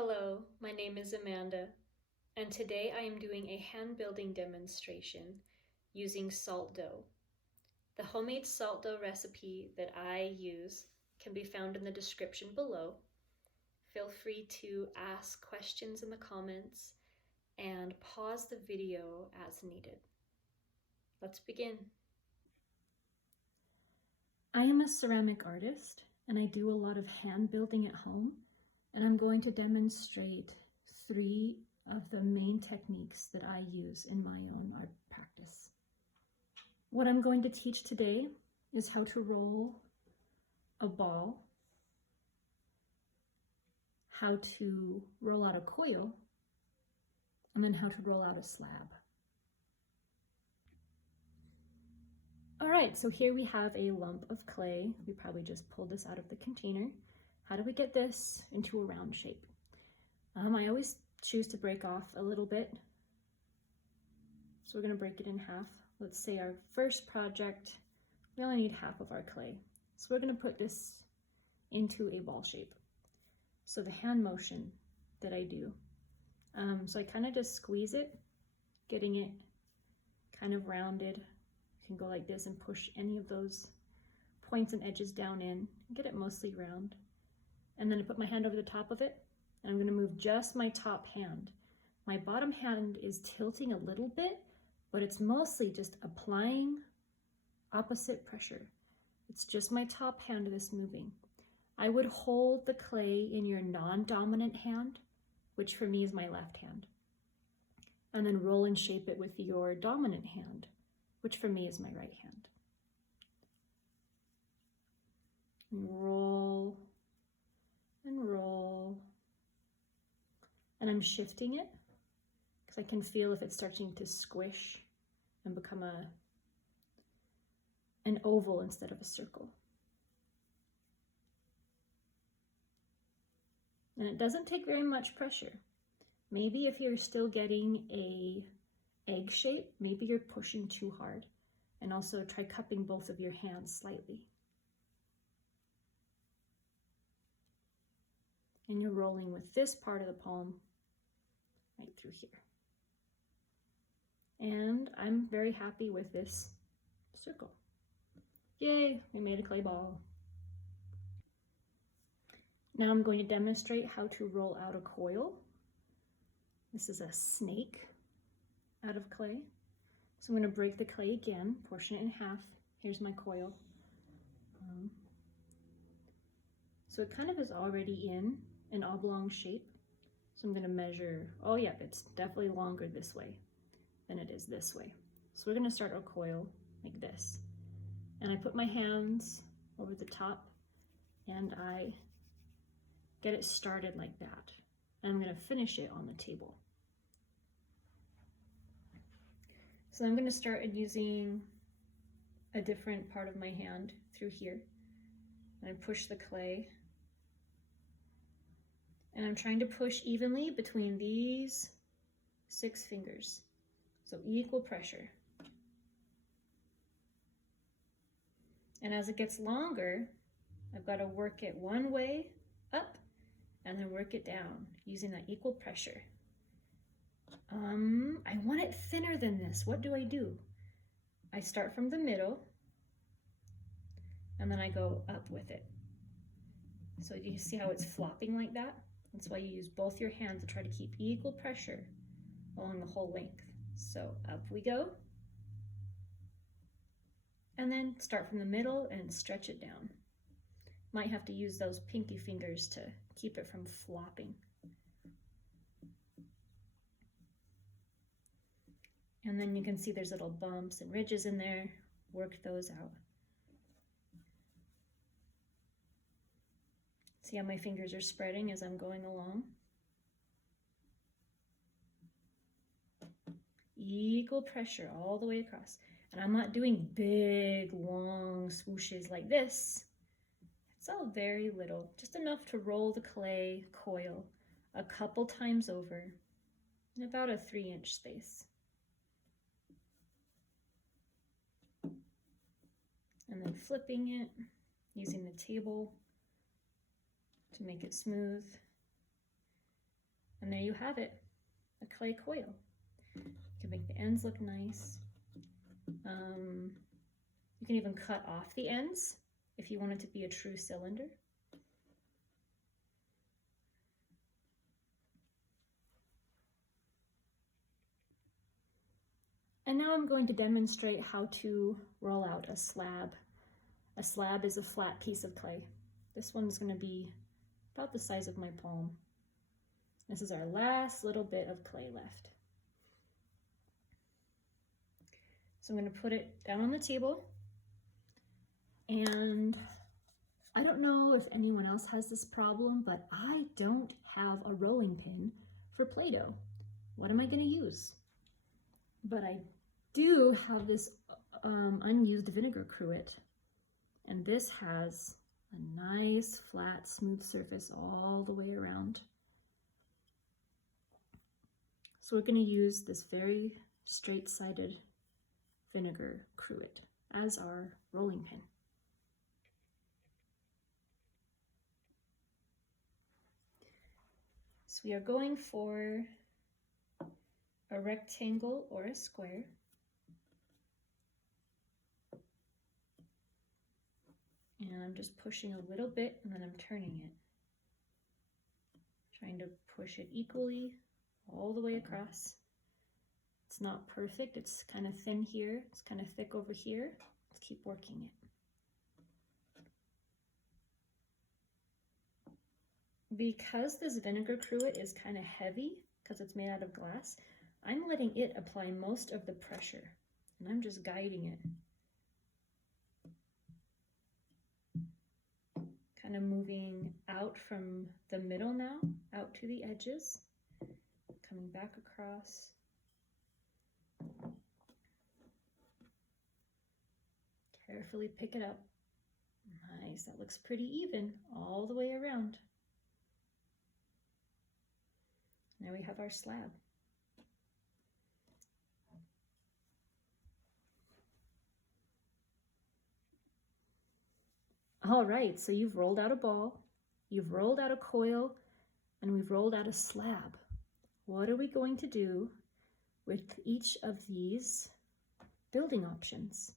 Hello, my name is Amanda, and today I am doing a hand building demonstration using salt dough. The homemade salt dough recipe that I use can be found in the description below. Feel free to ask questions in the comments and pause the video as needed. Let's begin. I am a ceramic artist and I do a lot of hand building at home, and I'm going to demonstrate 3 of the main techniques that I use in my own art practice. What I'm going to teach today is how to roll a ball, how to roll out a coil, and then how to roll out a slab. All right, so here we have a lump of clay. We probably just pulled this out of the container. How do we get this into a round shape? I always choose to break off a little bit. So we're gonna break it in half. Let's say our first project, we only need half of our clay. So we're gonna put this into a ball shape. So the hand motion that I do, so I kind of just squeeze it, getting it kind of rounded. You can go like this and push any of those points and edges down in, get it mostly round. And then I put my hand over the top of it, and I'm gonna move just my top hand. My bottom hand is tilting a little bit, but it's mostly just applying opposite pressure. It's just my top hand that's moving. I would hold the clay in your non-dominant hand, which for me is my left hand, and then roll and shape it with your dominant hand, which for me is my right hand. Roll and roll. And I'm shifting it because I can feel if it's starting to squish and become an oval instead of a circle. And it doesn't take very much pressure. Maybe if you're still getting a egg shape, maybe you're pushing too hard. And also try cupping both of your hands slightly. And you're rolling with this part of the palm right through here. And I'm very happy with this circle. Yay, we made a clay ball. Now I'm going to demonstrate how to roll out a coil. This is a snake out of clay. So I'm going to break the clay again, portion it in half. Here's my coil. So it kind of is already in an oblong shape. So I'm going to measure, oh yeah, it's definitely longer this way than it is this way. So we're going to start our coil like this. And I put my hands over the top and I get it started like that. And I'm going to finish it on the table. So I'm going to start using a different part of my hand through here. And I push the clay. And I'm trying to push evenly between these 6 fingers. So equal pressure. And as it gets longer, I've got to work it one way up and then work it down using that equal pressure. I want it thinner than this. What do? I start from the middle and then I go up with it. So do you see how it's flopping like that? That's why you use both your hands to try to keep equal pressure along the whole length. So up we go. And then start from the middle and stretch it down. Might have to use those pinky fingers to keep it from flopping. And then you can see there's little bumps and ridges in there. Work those out. See how my fingers are spreading as I'm going along? Equal pressure all the way across. And I'm not doing big, long swooshes like this. It's all very little, just enough to roll the clay coil a couple times over in about a 3-inch space. And then flipping it, using the table to make it smooth. And there you have it, a clay coil. You can make the ends look nice. You can even cut off the ends if you want it to be a true cylinder. And now I'm going to demonstrate how to roll out a slab. A slab is a flat piece of clay. This one's going to be about the size of my palm. This is our last little bit of clay left. So I'm going to put it down on the table, and I don't know if anyone else has this problem, but I don't have a rolling pin for Play-Doh. What am I going to use? But I do have this unused vinegar cruet, and this has a nice flat smooth surface all the way around. So we're going to use this very straight-sided vinegar cruet as our rolling pin. So we are going for a rectangle or a square. And I'm just pushing a little bit and then I'm turning it. Trying to push it equally all the way across. It's not perfect, it's kind of thin here, it's kind of thick over here. Let's keep working it. Because this vinegar cruet is kind of heavy, because it's made out of glass, I'm letting it apply most of the pressure, and I'm just guiding it. Kind of moving out from the middle now, out to the edges, coming back across. Carefully pick it up. Nice, that looks pretty even all the way around. Now we have our slab. All right, so you've rolled out a ball, you've rolled out a coil, and we've rolled out a slab. What are we going to do with each of these building options?